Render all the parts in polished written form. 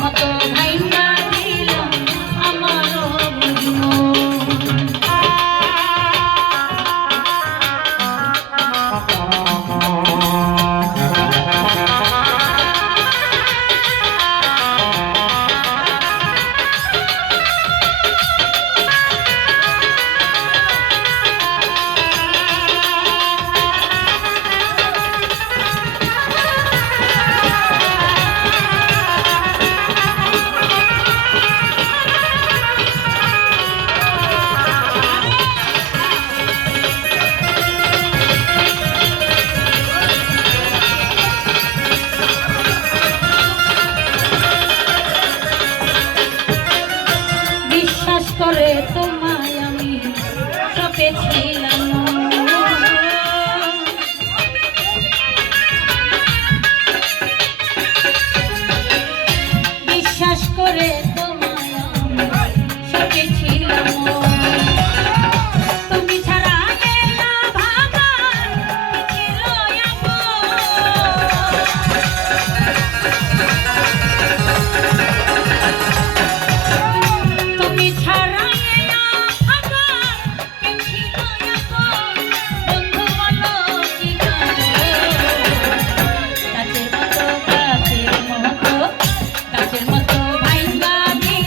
মতো ভাইঙ্গা দিল আমারও বুঝমো। করে তোমায় আমি সপেছিলাম, বিশ্বাস করে তোমায় আমি সপেছিলাম। তুমি ছাড়া না ভাবার ছিল তুমি ছাড়া কাছের মতো ভাইঙ্গা দিল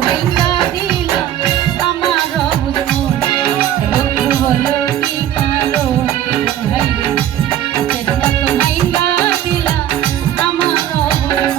ভাঙ্গা দিলা আমার অবুঝ মন বন্ধু বলো কি কারণ ভাই কাছের মতো ভাঙ্গা দিলা আমার অবুঝ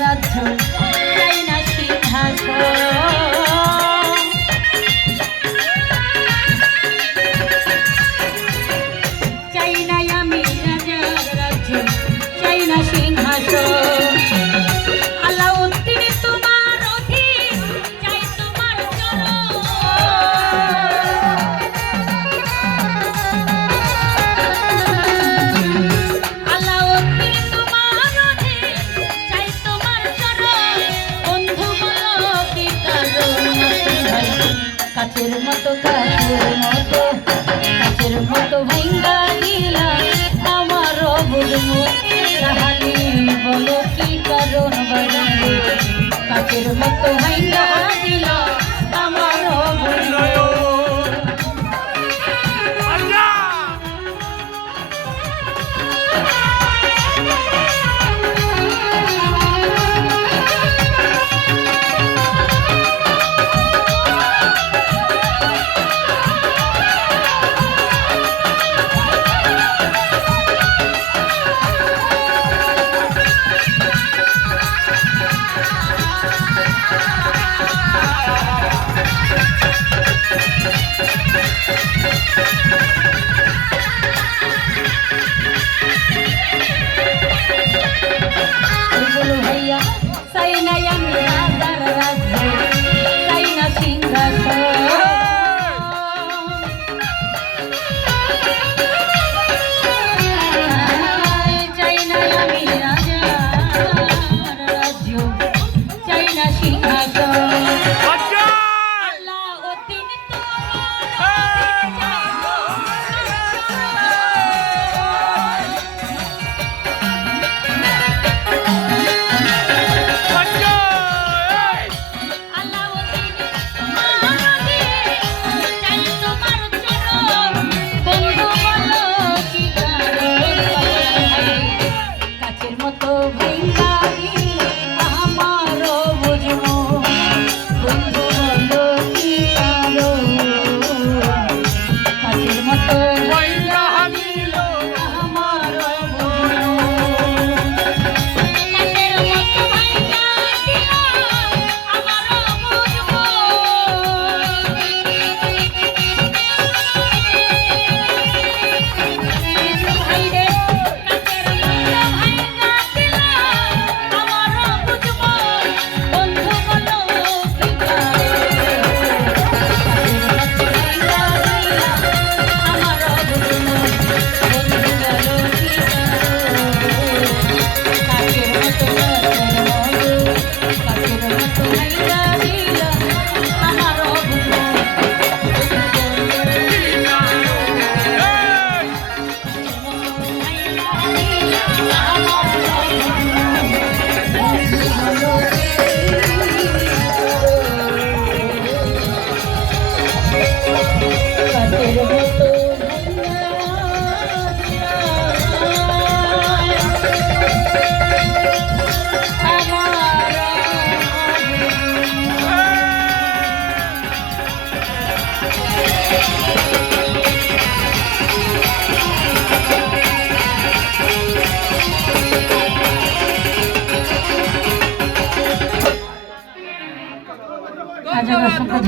রাজ্য চাই না সিংহাসন চাই না আমি রাজার রাজ্য চাই না সিংহাসন আলাউদ্দিন তোমার অধীন চাই তোমার চরণ আলাউদ্দিন তোমার অধীন চাই তোমার চরণ বন্ধু বলো কি কারণ কাছের মতো ভাঙ্গা দিলা আমার অবুঝ মন তাহালি বলো কি কারণ বাজারে কাছের মতো ভাঙ্গা দিলা আমার অবুঝ চাই না আমি রাজার রাজ্য চাই না সিংহাসন চাই না আমি রাজার রাজ্য চাই না সিংহাসন আলাউদ্দিন মতো ভাঙ্গা দিলা আমার অবুঝ মন বন্ধু বলো কি কারণ কাছের মতো ভাঙ্গা দিলা আমার অবুঝ মন কাছের মতো ভাঙ্গা দিলা আমার অবুঝ মন ভাইরে অসংখ্য